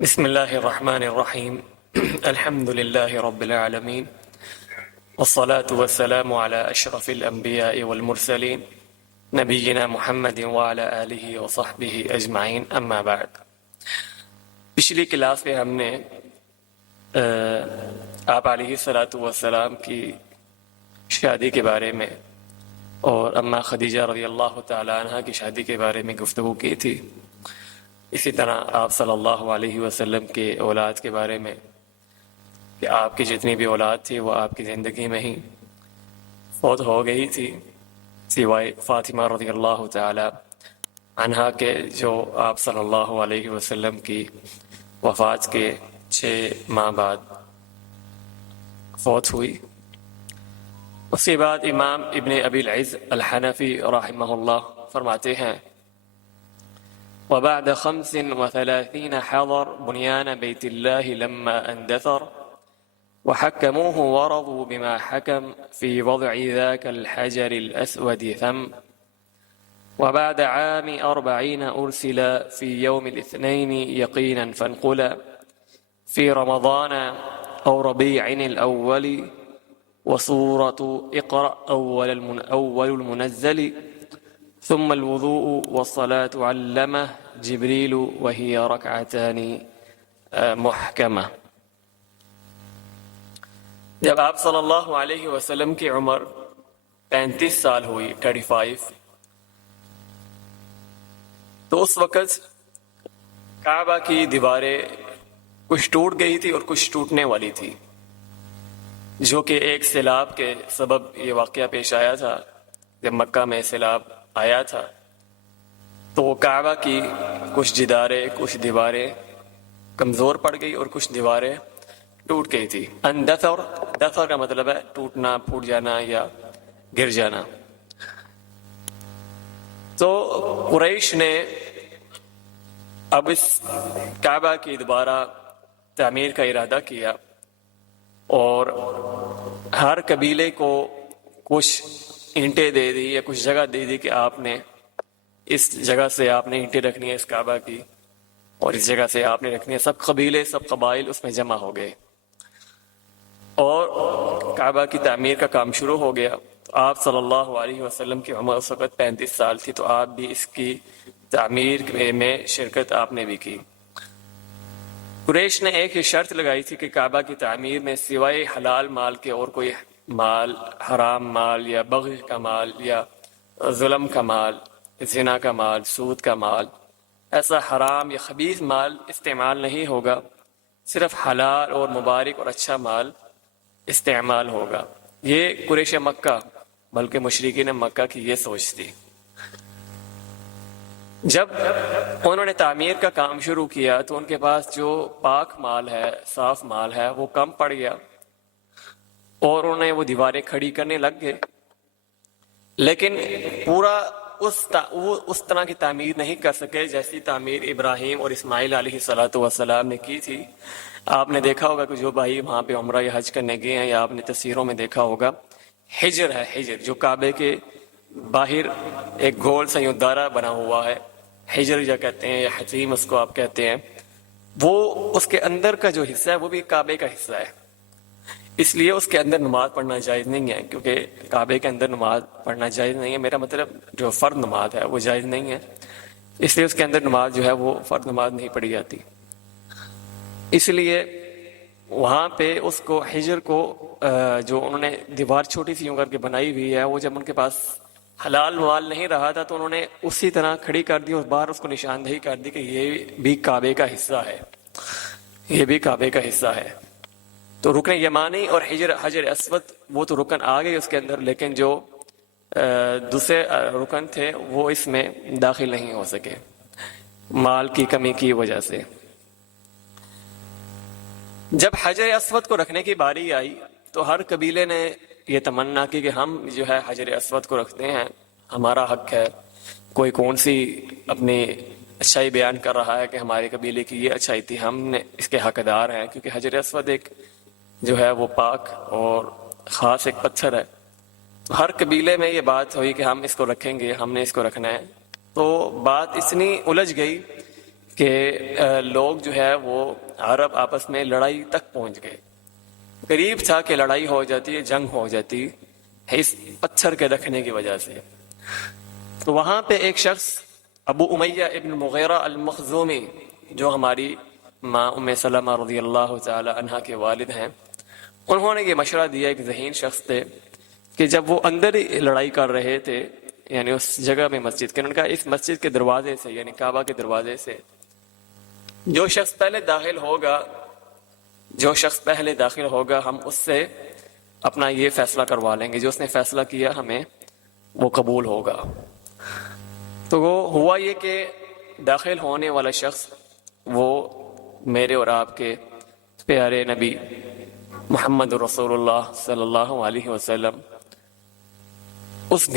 بسم الله الرحمن الرحيم الحمد لله رب العالمين والصلاة والسلام على أشرف الأنبياء والمرسلين نبينا محمد وعلى آله وصحبه أجمعين أما بعد. پچھلی کلاس میں ہم نے آپ علیہ الصلاۃ والسلام کی شادی کے بارے میں اور اماں خدیجہ رضی اللہ تعالیٰ عنہ کی شادی کے بارے میں گفتگو کی تھی. اسی طرح آپ صلی اللہ علیہ وسلم کے اولاد کے بارے میں کہ آپ کی جتنی بھی اولاد تھی وہ آپ کی زندگی میں ہی فوت ہو گئی تھی سوائے فاطمہ رضی اللہ تعالی عنہا کے، جو آپ صلی اللہ علیہ وسلم کی وفات کے 6 ماہ بعد فوت ہوئی. اس کے بعد امام ابن ابی العز الحنفی رحمہ اللہ فرماتے ہیں: وبعد 35 حضر بنيان بيت الله لما اندثر وحكموه ورضوا بما حكم في وضع ذاك الحجر الأسود ثم. وبعد عام 40 أرسل في يوم الاثنين يقينا فانقل في رمضان أو ربيع الأول وصورة اقرأ أول المنزل ثم الوضوء والصلاة علمه جبريل وهي ركعتان محكمة. جب آپ صلی اللہ علیہ وسلم کی عمر 35 سال ہوئی 35، تو اس وقت کعبہ کی دیواریں کچھ ٹوٹ گئی تھی اور کچھ ٹوٹنے والی تھی، جو کہ ایک سیلاب کے سبب یہ واقعہ پیش آیا تھا. جب مکہ میں سیلاب آیا تھا تو کعبہ کی کچھ جداریں کچھ دیواریں کمزور پڑ گئی اور کچھ دیواریں ٹوٹ گئی تھی. دثر کا مطلب ہے ٹوٹنا، پھوٹ جانا یا گر جانا. تو قریش نے اب اس کعبہ کی دوبارہ تعمیر کا ارادہ کیا اور ہر قبیلے کو کچھ اینٹیں دے دی یا کچھ جگہ دے دی کہ آپ نے اس جگہ سے آپ نے اینٹیں رکھنی ہے اس کعبہ کی، اور اس جگہ سے آپ نے رکھنی ہے. سب قبیلے سب قبائل اس میں جمع ہو گئے اور کعبہ کی تعمیر کا کام شروع ہو گیا. تو آپ صلی اللہ علیہ وسلم کی عمر اس وقت 35 سال تھی، تو آپ بھی اس کی تعمیر میں شرکت آپ نے بھی کی. قریش نے ایک ہی شرط لگائی تھی کہ کعبہ کی تعمیر میں سوائے حلال مال کے اور کوئی مال، حرام مال یا بغی کا مال یا ظلم کا مال، زنا کا مال، سود کا مال، ایسا حرام یا خبیث مال استعمال نہیں ہوگا. صرف حلال اور مبارک اور اچھا مال استعمال ہوگا. یہ قریش مکہ بلکہ مشرکین مکہ کی یہ سوچ تھی. جب انہوں نے تعمیر کا کام شروع کیا تو ان کے پاس جو پاک مال ہے، صاف مال ہے، وہ کم پڑ گیا اور انہوں نے وہ دیواریں کھڑی کرنے لگ گئے. لیکن پورا اس طرح کی تعمیر نہیں کر سکے جیسی تعمیر ابراہیم اور اسماعیل علیہ الصلاۃ والسلام نے کی تھی. آپ نے دیکھا ہوگا کہ جو بھائی وہاں پہ عمرہ یا حج کرنے گئے ہیں یا آپ نے تصویروں میں دیکھا ہوگا، حجر ہے، حجر جو کعبے کے باہر ایک گول سیودارہ بنا ہوا ہے، حجر یا کہتے ہیں یا حتیم اس کو آپ کہتے ہیں، وہ اس کے اندر کا جو حصہ ہے وہ بھی کعبے کا حصہ ہے. اس لیے اس کے اندر نماز پڑھنا جائز نہیں ہے، کیونکہ کعبے کے اندر نماز پڑھنا جائز نہیں ہے. میرا مطلب جو فرض نماز ہے وہ جائز نہیں ہے، اس لیے اس کے اندر نماز جو ہے وہ فرض نماز نہیں پڑھی جاتی. اس لیے وہاں پہ اس کو حجر کو جو انہوں نے دیوار چھوٹی سی یوں کر کے بنائی ہوئی ہے، وہ جب ان کے پاس حلال مال نہیں رہا تھا تو انہوں نے اسی طرح کھڑی کر دی اور باہر اس کو نشاندہی کر دی کہ یہ بھی کعبے کا حصہ ہے، یہ بھی کعبے کا حصہ ہے. تو رکن یمانی اور حجر اسود وہ تو رکن آ گئے اس کے اندر، لیکن جو دوسرے رکن تھے وہ اس میں داخل نہیں ہو سکے مال کی کمی کی وجہ سے. جب حجر اسود کو رکھنے کی باری آئی تو ہر قبیلے نے یہ تمنا کی کہ ہم جو ہے حجر اسود کو رکھتے ہیں، ہمارا حق ہے. کوئی کون سی اپنی اچھائی بیان کر رہا ہے کہ ہمارے قبیلے کی یہ اچھائی تھی، ہم نے اس کے حقدار ہیں، کیونکہ حجر اسود ایک جو ہے وہ پاک اور خاص ایک پتھر ہے. ہر قبیلے میں یہ بات ہوئی کہ ہم اس کو رکھیں گے، ہم نے اس کو رکھنا ہے. تو بات اتنی الجھ گئی کہ لوگ جو ہے وہ عرب آپس میں لڑائی تک پہنچ گئے، قریب تھا کہ لڑائی ہو جاتی ہے، جنگ ہو جاتی ہے اس پتھر کے رکھنے کی وجہ سے۔ تو وہاں پہ ایک شخص ابو امیہ ابن مغیرہ المخزومی، جو ہماری ماں ام سلمہ رضی اللہ تعالی عنہا کے والد ہیں، انہوں نے یہ مشورہ دیا، ایک ذہین شخص تھے، کہ جب وہ اندر ہی لڑائی کر رہے تھے یعنی اس جگہ میں مسجد کے، انہوں نے کہا اس مسجد کے دروازے سے یعنی کعبہ کے دروازے سے جو شخص پہلے داخل ہوگا ہم اس سے اپنا یہ فیصلہ کروا لیں گے، جو اس نے فیصلہ کیا ہمیں وہ قبول ہوگا۔ تو وہ ہوا یہ کہ داخل ہونے والا شخص وہ میرے اور آپ کے پیارے نبی محمد رسول اللہ صلی اللہ علیہ وسلم اس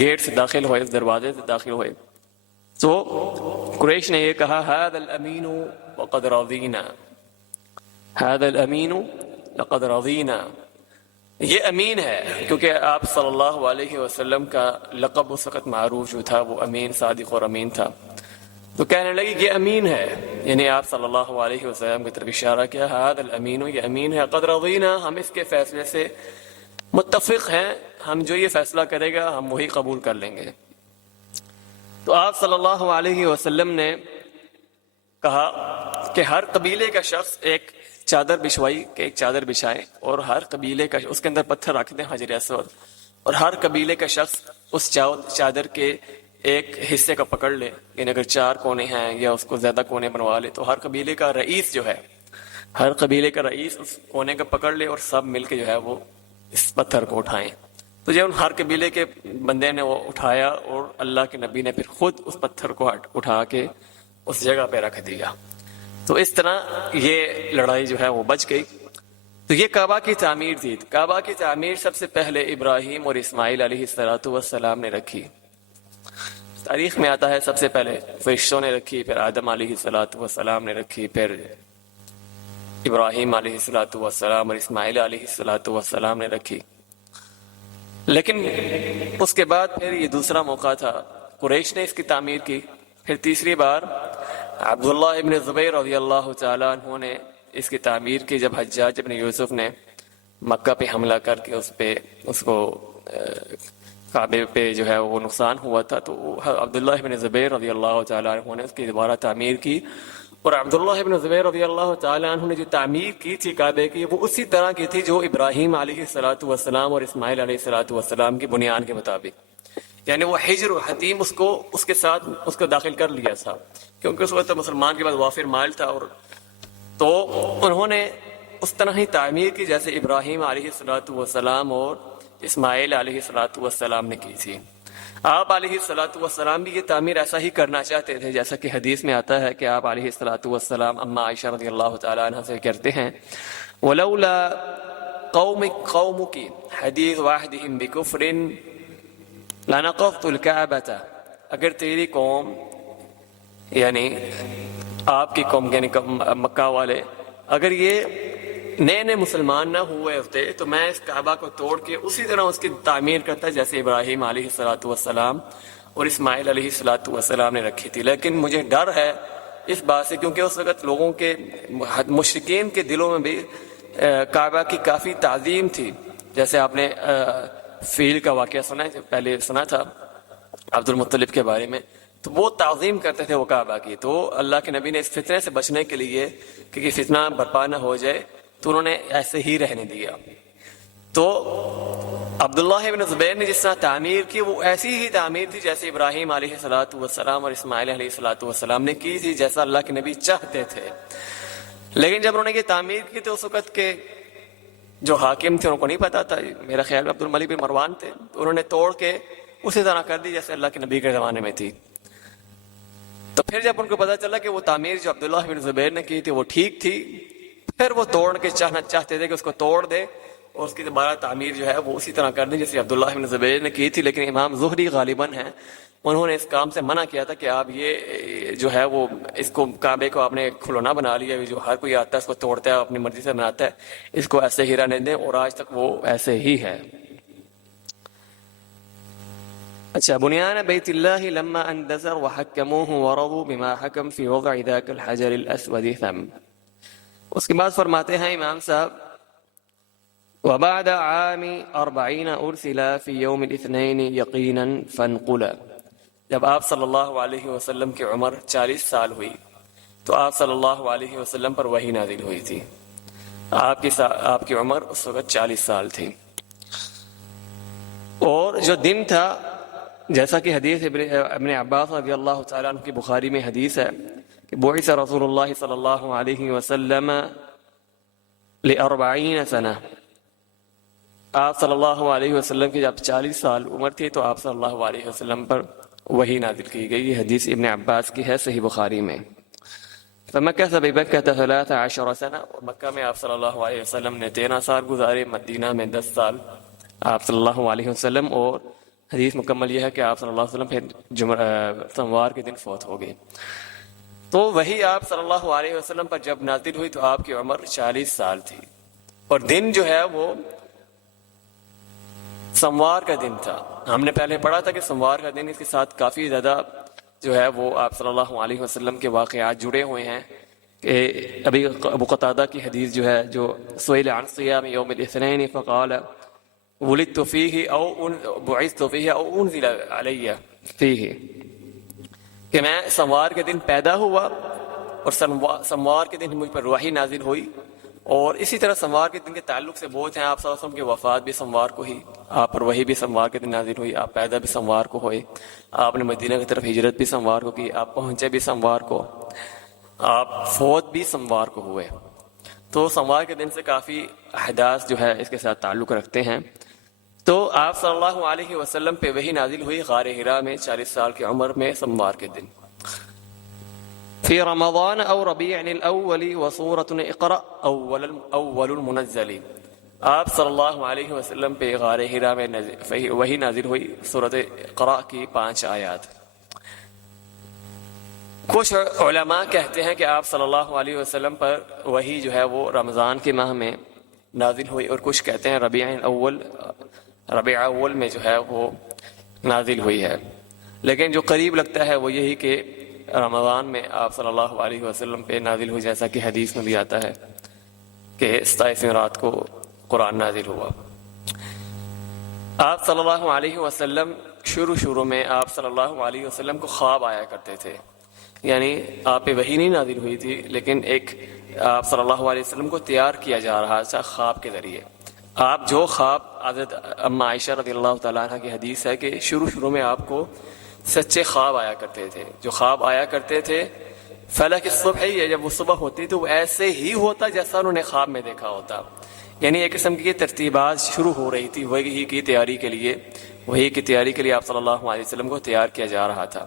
گیٹ سے داخل ہوئے، اس دروازے سے داخل ہوئے تو قریش نے یہ کہا هذا الامین وقد رضینا، هذا الامین لقد رضینا، یہ امین ہے، کیونکہ آپ صلی اللہ علیہ وسلم کا لقب اس وقت معروف جو تھا وہ امین، صادق اور امین تھا، تو کہنے لگی یہ امین ہے، یعنی آپ صلی اللہ علیہ وسلم کی طرف اشارہ کیا، هذا الامین، یہ امین ہے، قد رضینا، ہم اس کے فیصلے سے متفق ہیں، ہم جو یہ فیصلہ کرے گا ہم وہی قبول کر لیں گے۔ تو آپ صلی اللہ علیہ وسلم نے کہا کہ ہر قبیلے کا شخص ایک چادر بچھوائی، کہ ایک چادر بچھائے اور ہر قبیلے کا اس کے اندر پتھر رکھ دیں حجر اسود، اور ہر قبیلے کا شخص اس چادر کے ایک حصے کا پکڑ لے، یعنی اگر 4 کونے ہیں یا اس کو زیادہ کونے بنوا لے تو ہر قبیلے کا رئیس جو ہے، ہر قبیلے کا رئیس اس کونے کا پکڑ لے اور سب مل کے جو ہے وہ اس پتھر کو اٹھائیں۔ تو جب ہر قبیلے کے بندے نے وہ اٹھایا اور اللہ کے نبی نے پھر خود اس پتھر کو اٹھا کے اس جگہ پہ رکھ دیا، تو اس طرح یہ لڑائی جو ہے وہ بچ گئی۔ تو یہ کعبہ کی تعمیر تھی۔ کعبہ کی تعمیر سب سے پہلے ابراہیم اور اسماعیل علیہ السلام نے رکھی، تاریخ میں آتا ہے سب سے پہلے فرشتوں نے رکھی، پھر آدم علیہ السلام نے رکھی، پھر ابراہیم علیہ السلام اور اسماعیل علیہ السلام نے رکھی۔ لیکن اس کے بعد پھر یہ دوسرا موقع تھا، قریش نے اس کی تعمیر کی، پھر تیسری بار عبداللہ ابن زبیر رضی اللہ تعالیٰ عنہ نے اس کی تعمیر کی، جب حجاج ابن یوسف نے مکہ پہ حملہ کر کے اس کو کعبے پہ جو ہے وہ نقصان ہوا تھا، تو عبداللہ ابن زبیر رضی اللہ تعالیٰ عنہ نے اس کی دوبارہ تعمیر کی، اور عبداللہ ابن زبیر رضی اللہ تعالیٰ عنہ نے جو تعمیر کی تھی کعبے کی وہ اسی طرح کی تھی جو ابراہیم علیہ السلام اور اسماعیل علیہ السلام کی بنیاد کے مطابق، یعنی وہ حجر و حتیم اس کے ساتھ اس کو داخل کر لیا تھا، کیونکہ اس وقت مسلمان کے پاس وافر مال تھا، اور تو انہوں نے اس طرح ہی تعمیر کی جیسے ابراہیم علیہ السلام اور اسماعیل علیہ السلام نے کی تھی۔ آپ علیہ السلام بھی یہ تعمیر ایسا ہی کرنا چاہتے تھے، جیسا کہ حدیث میں آتا ہے کہ آپ علیہ السلام اما عائشہ رضی اللہ تعالیٰ عنہ سے کہتے ہیں وَلَوْلَا قَوْمُكِ حَدِيثُ وَاحِدِهِمْ بِكُفْرٍ لَنَقَضْتُ الْكَعْبَةَ، اگر تیری قوم یعنی آپ کی قوم یعنی مکہ والے اگر یہ نئے مسلمان نہ ہوئے ہوتے تو میں اس کعبہ کو توڑ کے اسی طرح اس کی تعمیر کرتا جیسے ابراہیم علیہ السلام اور اسماعیل علیہ السلام نے رکھی تھی، لیکن مجھے ڈر ہے اس بات سے کیونکہ اس وقت لوگوں کے مشرکین کے دلوں میں بھی کعبہ کی کافی تعظیم تھی، جیسے آپ نے فیل کا واقعہ سنا ہے، پہلے سنا تھا عبد المطلب کے بارے میں، تو وہ تعظیم کرتے تھے وہ کعبہ کی، تو اللہ کے نبی نے اس فتنے سے بچنے کے لیے کہ یہ فتنہ برپا نہ ہو جائے تو انہوں نے ایسے ہی رہنے دیا۔ تو عبداللہ ابن زبیر نے جس طرح تعمیر کی وہ ایسی ہی تعمیر تھی جیسے ابراہیم علیہ السلام اور اسماعیل علیہ السلام نے کی تھی، جیسا اللہ کے نبی چاہتے تھے۔ لیکن جب انہوں نے یہ تعمیر کی تو اس وقت کے جو حاکم تھے ان کو نہیں پتا تھا، میرا خیال میں عبد الملک بن مروان تھے، انہوں نے توڑ کے اسی طرح کر دی جیسے اللہ کے نبی کے زمانے میں تھی۔ تو پھر جب ان کو پتا چلا کہ وہ تعمیر جو عبداللہ بن زبیر نے کی تھی وہ ٹھیک تھی، پھر وہ توڑ کے چاہتے تھے کہ اس کو توڑ دے اور اس کی دوبارہ تعمیر جو ہے وہ اسی طرح کر دیں جیسے عبداللہ بن زبیر نے کی تھی، لیکن امام زہری غالباً ہیں انہوں نے اس کام سے منع کیا تھا کہ آپ یہ جو ہے وہ اس کو کعبے کو آپ نے کھلونا بنا لیا، جو ہر کوئی آتا ہے اس کو توڑتا ہے اپنی مرضی سے بناتا ہے، اس کو ایسے ہی رہنے دیں، اور آج تک وہ ایسے ہی ہے۔ اچھا، بنیان بیت اللہ لما اندثر وحکموہ ورضوا بما حکم فی وضع ذاک الحجر الاسود ثم. اس کے بعد فرماتے ہیں امام صاحب وبعد عام 40 ارسل فی یوم الاثنین یقینا فانقلا. جب آپ صلی اللہ علیہ وسلم کی عمر 40 سال ہوئی تو آپ صلی اللہ علیہ وسلم پر وحی نازل ہوئی تھی. آپ کی عمر اس وقت 40 سال تھی. اور جو دن تھا، جیسا کہ حدیث ابن عباس رضی اللہ تعالیٰ عنہ کی بخاری میں حدیث ہے کہ بعث رسول اللہ صلی اللہ علیہ وسلم ل40 سنہ. آپ صلی اللہ علیہ وسلم کی جب 40 سال عمر تھی تو آپ صلی اللہ علیہ وسلم پر وحی نازل کی گئی. یہ حدیث ابن عباس کی ہے صحیح بخاری میں. فمکث بمکہ 13 سنہ، اور مکہ میں آپ صلی اللہ علیہ وسلم نے 13 سال گزارے، مدینہ میں 10 سال آپ صلی اللہ علیہ وسلم. اور حدیث مکمل یہ ہے کہ آپ صلی اللہ علیہ وسلم پھر سوموار کے دن فوت ہو گئے. تو وہی آپ صلی اللہ علیہ وسلم پر جب نازل ہوئی تو آپ کی عمر 40 سال تھی، اور دن جو ہے وہ سوموار کا دن تھا. ہم نے پہلے پڑھا تھا کہ سوموار کا دن، اس کے ساتھ کافی زیادہ جو ہے وہ آپ صلی اللہ علیہ وسلم کے واقعات جڑے ہوئے ہیں. کہ ابھی ابو قتادہ کی حدیث جو ہے، جو سئل عن صیام یوم الاثنین فقال ولدت فیہ او بعثت فیہ او انزل علی فیہ، کہ میں سوموار کے دن پیدا ہوا اور سوموار کے دن مجھ پر وحی نازل ہوئی. اور اسی طرح سوموار کے دن کے تعلق سے بہت ہیں. آپ صلی اللہ علیہ وسلم کی وفات بھی سوموار کو ہی، آپ پر وحی بھی سوموار کے دن نازل ہوئی، آپ پیدا بھی سوموار کو ہوئے، آپ نے مدینہ کی طرف ہجرت بھی سوموار کو کی، آپ پہنچے بھی سوموار کو، آپ فوت بھی سوموار کو ہوئے. تو سوموار کے دن سے کافی احداث جو ہے اس کے ساتھ تعلق رکھتے ہیں. تو آپ صلی اللہ علیہ وسلم پہ وحی نازل ہوئی غار حرا میں 40 سال کی عمر میں سوموار کے دن. فی رمضان او ربیع الاول وسورۃ اقرأ اول المنزل. آپ صلی اللہ علیہ وسلم پہ غار حرا میں وحی نازل ہوئی سورۃ اقرأ کی 5 آیات. کچھ علماء کہتے ہیں کہ آپ صلی اللہ علیہ وسلم پر وحی جو ہے وہ رمضان کے ماہ میں نازل ہوئی، اور کچھ کہتے ہیں ربیع اول میں جو ہے وہ نازل ہوئی ہے. لیکن جو قریب لگتا ہے وہ یہی کہ رمضان میں آپ صلی اللہ علیہ وسلم پہ نازل ہوئی، جیسا کہ حدیث میں بھی آتا ہے کہ 27ویں رات کو قرآن نازل ہوا. آپ صلی اللہ علیہ وسلم شروع میں آپ صلی اللہ علیہ وسلم کو خواب آیا کرتے تھے. یعنی آپ پہ وحی نہیں نازل ہوئی تھی، لیکن ایک آپ صلی اللہ علیہ وسلم کو تیار کیا جا رہا تھا خواب کے ذریعے. آپ جو خواب، حضرت ام عائشہ رضی اللہ تعالیٰ عنہ کی حدیث ہے کہ شروع میں آپ کو سچے خواب آیا کرتے تھے. جو خواب آیا کرتے تھے فلک الصبح، جب وہ صبح ہوتی تو وہ ایسے ہی ہوتا جیسا انہوں نے خواب میں دیکھا ہوتا. یعنی ایک قسم کی ترتیبات شروع ہو رہی تھی وہی کی تیاری کے لیے آپ صلی اللہ علیہ وسلم کو تیار کیا جا رہا تھا.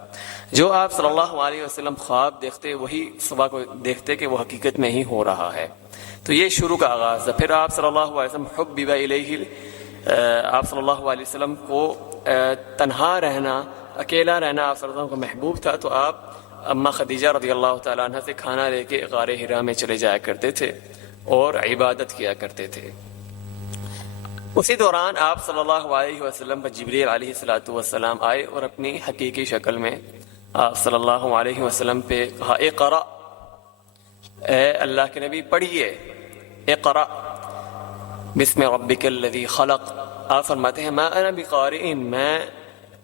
جو آپ صلی اللہ علیہ وسلم خواب دیکھتے وہی صبح کو دیکھتے کہ وہ حقیقت میں ہی ہو رہا ہے. تو یہ شروع کا آغاز ہے. پھر آپ صلی اللہ علیہ وسلم حبب الیہ، آپ صلی اللہ علیہ وسلم کو تنہا رہنا، اکیلا رہنا آپ صلی اللہ علیہ وسلم کو محبوب تھا. تو آپ اماں خدیجہ رضی اللہ تعالیٰ عنہ سے کھانا لے کے غار حرا میں چلے جایا کرتے تھے اور عبادت کیا کرتے تھے. اسی دوران آپ صلی اللہ علیہ وسلم پر جبریل علیہ السلام آئے اور اپنی حقیقی شکل میں آپ صلی اللہ علیہ وسلم پہ کہا اقرأ، اے اللہ کے نبی پڑھیے، اقرأ بسم ربک الذی خلق. آپ فرماتے ہیں ما انا بقارئ، میں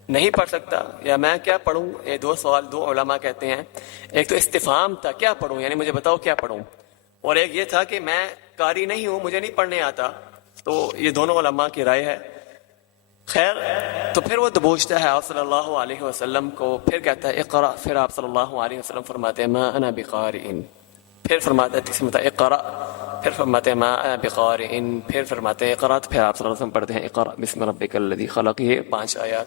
نہیں پڑھ سکتا، یا میں کیا پڑھوں. یہ دو سوال دو علماء کہتے ہیں. ایک تو استفہام تھا کیا پڑھوں، یعنی مجھے بتاؤ کیا پڑھوں، اور ایک یہ تھا کہ میں قاری نہیں ہوں، مجھے نہیں پڑھنے آتا. تو یہ دونوں علماء کی رائے ہے. خیر، تو پھر وہ دبوچتا ہے آپ صلی اللہ علیہ وسلم کو، پھر کہتا ہے اقرأ. پھر آپ صلی اللہ علیہ وسلم فرماتے ہیں ما انا بقارئ. پھر فرماتے ہیں اقرأ. پھر فرماتے ہیں ما انا بقارئ. پھر فرماتے ہیں اقرأ. پھر آپ صلی اللہ علیہ وسلم پڑھتے ہیں اقرأ بسم ربک الذی خلق. یہ 5 آیات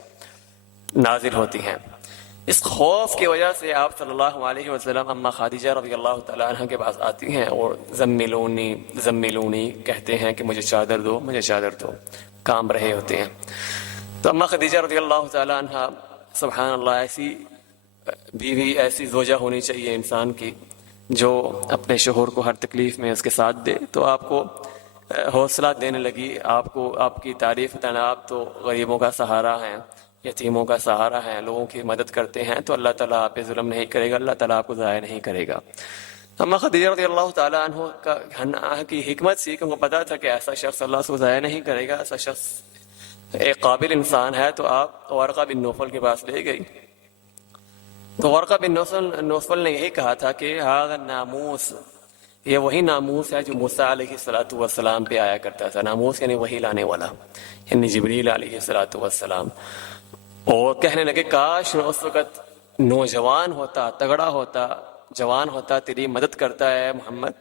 نازل ہوتی ہیں. اس خوف کی وجہ سے آپ صلی اللہ علیہ وسلم اماں خدیجہ رضی اللہ تعالیٰ عنہ کے پاس آتی ہیں اور زملونی کہتے ہیں کہ مجھے چادر دو، کام رہے ہوتے ہیں. تو اماں خدیجہ رضی اللہ تعالیٰ عنہ، سبحان اللہ، ایسی بیوی، ایسی زوجہ ہونی چاہیے انسان کی جو اپنے شوہر کو ہر تکلیف میں اس کے ساتھ دے. تو آپ کو حوصلہ دینے لگی، آپ کی تعریف، آپ تو غریبوں کا سہارا ہیں، یتیموں کا سہارا ہیں، لوگوں کی مدد کرتے ہیں، تو اللہ تعالیٰ آپ پہ ظلم نہیں کرے گا، اللہ تعالیٰ آپ کو ضائع نہیں کرے گا۔ اما خدیجہ رضی اللہ تعالیٰ عنہ کی حکمت سی کہ ان کو پتا تھا کہ ایسا شخص اللہ کو ضائع نہیں کرے گا، ایسا شخص ایک قابل انسان ہے، تو آپ ورقہ بن نوفل کے پاس لے گئی۔ تو ورقہ بن نوفل نے یہی کہا تھا کہ ہاذا الناموس، یہ وہی ناموس ہے جو موسیٰ علیہ السلام پہ آیا کرتا تھا۔ ناموس یعنی وہی لانے والا، یعنی جبریل علیہ السلام۔ اور کہنے لگے کاش میں اس وقت نوجوان ہوتا، تگڑا ہوتا، جوان ہوتا، تیری مدد کرتا ہے محمد،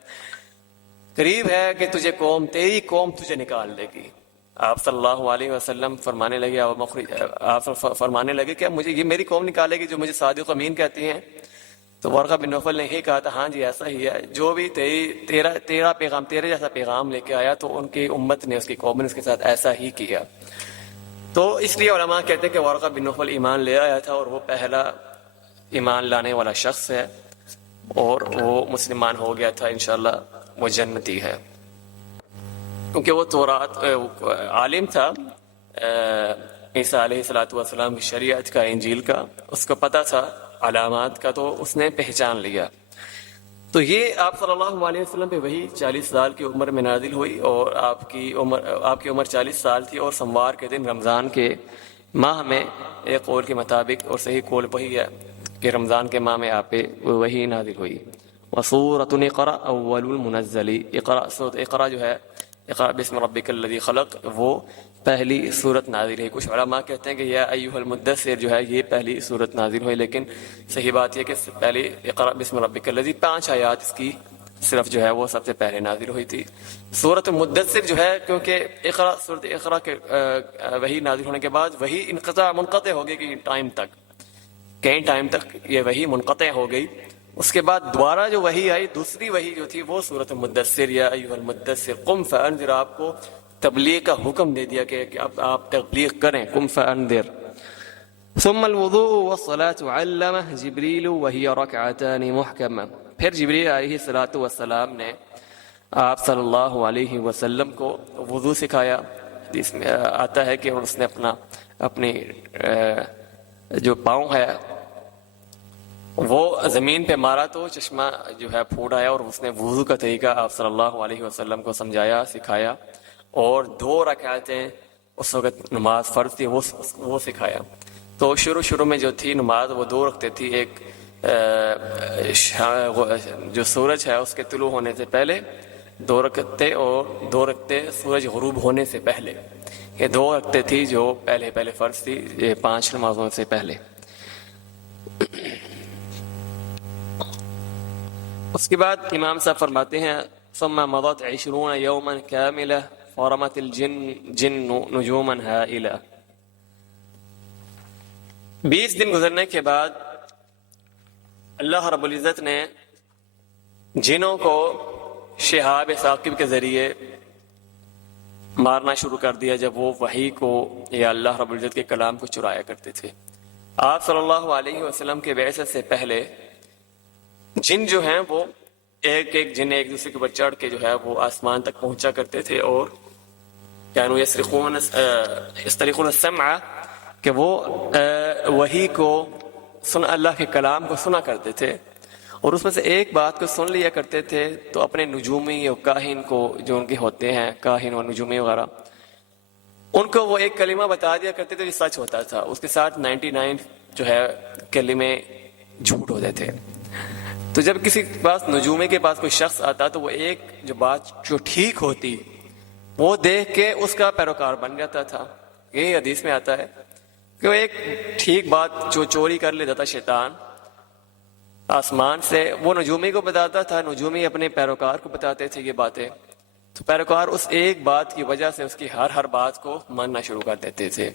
قریب ہے کہ تیری قوم تجھے نکال دے گی۔ آپ صلی اللہ علیہ وسلم فرمانے لگے، آپ فرمانے لگے کہ مجھے یہ میری قوم نکالے گی جو مجھے صادق امین کہتی ہیں؟ تو ورقہ بن نوفل نے یہی کہا تھا ہاں جی ایسا ہی ہے، جو بھی تیرا پیغام، تیرے جیسا پیغام لے کے آیا تو ان کی امت نے، اس کی قوم نے اس کے ساتھ ایسا ہی کیا۔ تو اس لیے علماء کہتے ہیں کہ ورقہ بن نوفل ایمان لے آیا تھا، اور وہ پہلا ایمان لانے والا شخص ہے، اور وہ مسلمان ہو گیا تھا، انشاءاللہ وہ جنتی ہے، کیونکہ وہ تورات عالم تھا عیسیٰ علیہ السلام کی شریعت کا، انجیل کا، اس کو پتہ تھا علامات کا، تو اس نے پہچان لیا۔ تو یہ آپ صلی اللہ علیہ وسلم پہ وہی 40 سال کی عمر میں نازل ہوئی، اور آپ کی عمر 40 سال تھی، اور سموار کے دن رمضان کے ماہ میں، ایک قول کے مطابق، اور صحیح قول وہی ہے کہ رمضان کے ماہ میں آپ پہ وہی نازل ہوئی۔ وَسُورَةٌ اقرأ اول المنزل، سورۃ اقرا جو ہے، اقرأ بسم ربک الذی خلق، وہ پہلی صورت نازل ہے۔ کچھ علماء کہتے ہیں کہ یا ایھا المدثر جو ہے یہ پہلی صورت نازل ہوئی، لیکن صحیح بات یہ کہ پہلی اقرأ بسم ربک الذی 5 آیات اس کی صرف جو ہے وہ سب سے پہلے نازل ہوئی تھی۔ سورۃ المدثر جو ہے، کیونکہ سورۃ اقرا کے وہی نازل ہونے کے بعد وہی منقطع ہو گئی کئی ٹائم تک یہ وہی منقطع ہو گئی۔ اس کے بعد دوبارہ جو وحی آئی، دوسری وحی جو تھی، وہ سورۃ المدثر، یا ایھا المدثر قم فانذر، آپ کو تبلیغ کا حکم دے دیا کہ اب آپ تبلیغ کریں، قم فانذر۔ ثم الوضوء والصلاة علمه جبریل وہی رکعتان محکمہ، پھر جبریل علیہ السلام نے آپ صلی اللہ علیہ وسلم کو وضو سکھایا۔ حدیث میں آتا ہے کہ اس نے اپنی جو پاؤں ہے وہ زمین پہ مارا تو چشمہ جو ہے پھوٹ آیا، اور اس نے وضو کا طریقہ آپ صلی اللہ علیہ وسلم کو سمجھایا، سکھایا، اور 2 رکعتیں اس وقت نماز فرض تھی وہ سکھایا۔ تو شروع میں جو تھی نماز وہ 2 رکعتیں تھی، ایک جو سورج ہے اس کے طلوع ہونے سے پہلے 2 رکعتیں، اور 2 رکعتیں سورج غروب ہونے سے پہلے، یہ 2 رکعتیں تھی جو پہلے فرض تھی، یہ 5 نمازوں سے پہلے۔ اس کے بعد امام صاحب فرماتے ہیں ثم مضت 20 یوما کاملہ فرمت الجن نجوما ہائلہ، 20 دن گزرنے کے بعد اللہ رب العزت نے جنوں کو شہاب ثاقب کے ذریعے مارنا شروع کر دیا، جب وہ وحی کو یا اللہ رب العزت کے کلام کو چرایا کرتے تھے۔ آپ صلی اللہ علیہ وسلم کے بعثت سے پہلے جن جو ہیں وہ ایک جن ایک دوسرے کے اوپر چڑھ کے جو ہے وہ آسمان تک پہنچا کرتے تھے، اور کانوا یسترقون السمع، کہ وہ وحی کو اللہ کے کلام کو سنا کرتے تھے، اور اس میں سے ایک بات کو سن لیا کرتے تھے تو اپنے نجومی اور کاہن کو، جو ان کے ہوتے ہیں کاہن اور نجومی وغیرہ، ان کو وہ ایک کلمہ بتا دیا کرتے تھے جو سچ ہوتا تھا، اس کے ساتھ 99 جو ہے کلمے جھوٹ ہوتے تھے۔ تو جب کسی پاس نجومی کے پاس کوئی شخص آتا تو وہ ایک جو بات جو ٹھیک ہوتی وہ دیکھ کے اس کا پیروکار بن جاتا تھا۔ یہی حدیث میں آتا ہے کہ وہ ایک ٹھیک بات جو چوری کر لیتا تھا شیطان آسمان سے، وہ نجومی کو بتاتا تھا، نجومی اپنے پیروکار کو بتاتے تھے یہ باتیں، تو پیروکار اس ایک بات کی وجہ سے اس کی ہر بات کو ماننا شروع کر دیتے تھے،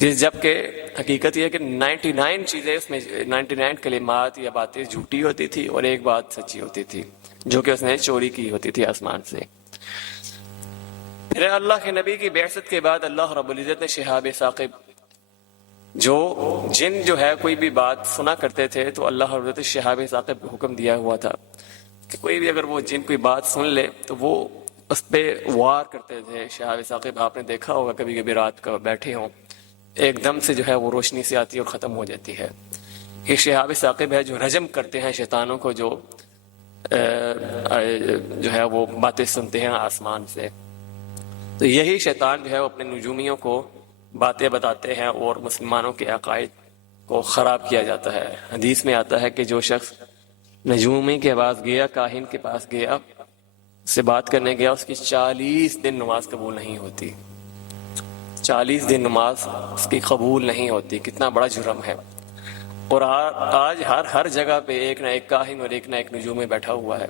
جبکہ حقیقت یہ ہے کہ 99 چیزیں اس میں 99 کلمات یا باتیں جھوٹی ہوتی تھی اور ایک بات سچی ہوتی تھی جو کہ اس نے چوری کی ہوتی تھی آسمان سے۔ پھر اللہ کے نبی کی بعثت کے بعد اللہ رب العزت نے شہاب ثاقب، جو جن جو ہے کوئی بھی بات سنا کرتے تھے تو اللہ رب العزت نے شہاب ثاقب کو حکم دیا ہوا تھا کہ کوئی بھی اگر وہ جن کوئی بات سن لے تو وہ اس پہ وار کرتے تھے۔ شہاب ثاقب آپ نے دیکھا ہوگا کبھی کبھی رات کو بیٹھے ہوں ایک دم سے جو ہے وہ روشنی سے آتی ہے اور ختم ہو جاتی ہے. ایک شہاب ثاقب ہے جو رجم کرتے ہیں شیطانوں کو جو جو ہے وہ باتیں سنتے ہیں آسمان سے. تو یہی شیطان جو ہے وہ اپنے نجومیوں کو باتیں بتاتے ہیں اور مسلمانوں کے عقائد کو خراب کیا جاتا ہے. حدیث میں آتا ہے کہ جو شخص نجومی کے پاس گیا، کاہن کے پاس گیا، اس سے بات کرنے گیا، اس کی 40 دن نماز قبول نہیں ہوتی. 40 دن نماز اس کی قبول نہیں ہوتی. کتنا بڑا جرم ہے. اور آج ہر جگہ پہ ایک نہ ایک کاہن اور ایک نہ ایک نجومی بیٹھا ہوا ہے.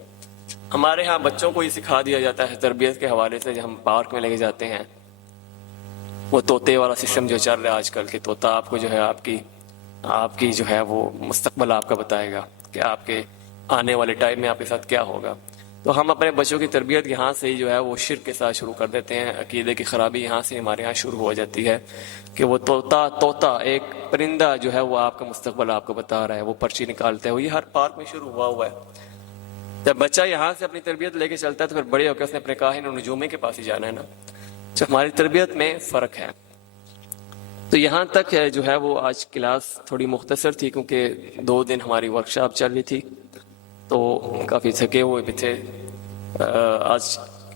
ہمارے ہاں بچوں کو یہ سکھا دیا جاتا ہے تربیت کے حوالے سے. جب ہم پارک میں لے کے جاتے ہیں، وہ طوطے والا سسٹم جو چل رہا ہے آج کل کہ طوطا آپ کو جو ہے آپ کی جو ہے وہ مستقبل آپ کا بتائے گا کہ آپ کے آنے والے ٹائم میں آپ کے ساتھ کیا ہوگا. تو ہم اپنے بچوں کی تربیت یہاں سے ہی جو ہے وہ شرک کے ساتھ شروع کر دیتے ہیں. عقیدے کی خرابی یہاں سے ہمارے یہاں شروع ہو جاتی ہے کہ وہ طوطا ایک پرندہ جو ہے وہ آپ کا مستقبل آپ کو بتا رہا ہے، وہ پرچی نکالتا ہے. وہ یہ ہر پارک میں شروع ہوا ہے. جب بچہ یہاں سے اپنی تربیت لے کے چلتا ہے تو پھر بڑے ہو کے اس نے اپنے کاہن اور نجومی کے پاس ہی جانا ہے نا. تو ہماری تربیت میں فرق ہے. تو یہاں تک جو ہے وہ آج کلاس تھوڑی مختصر تھی کیونکہ 2 دن ہماری ورکشاپ چل رہی تھی تو کافی تھکے ہوئے بھی تھے. آج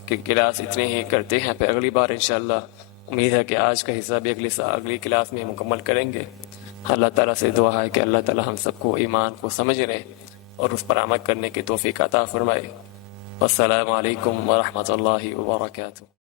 کی کلاس اتنے ہی کرتے ہیں. پھر اگلی بار انشاءاللہ امید ہے کہ آج کا حصہ بھی اگلی کلاس میں مکمل کریں گے. اللہ تعالیٰ سے دعا ہے کہ اللہ تعالیٰ ہم سب کو ایمان کو سمجھنے اور اس پر عمل کرنے کی توفیق عطا فرمائے. السلام علیکم ورحمۃ اللہ وبرکاتہ.